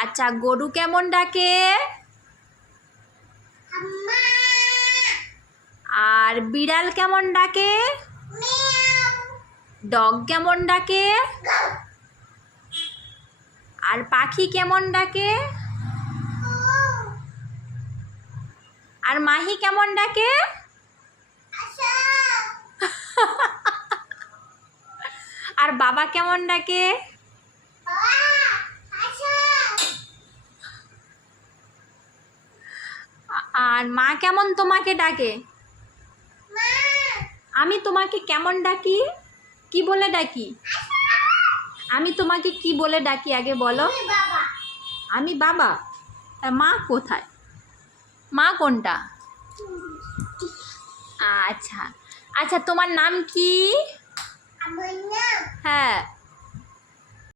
আচ্ছা, গরু কেমন ডাকে? আর বিড়াল কেমন ডাকে? ডগ কেমন ডাকে? আর পাখি কেমন ডাকে? আর মাহি কেমন ডাকে? আর বাবা কেমন ডাকে? আর মা কেমন তোমাকে ডাকে? আমি তোমাকে কেমন ডাকি? কি বলে ডাকি? আমি তোমাকে কি বলে ডাকি আগে বলো? আমি বাবা। মা কোথায়? মা কোনটা? আচ্ছা আচ্ছা, তোমার নাম কি? হ্যাঁ।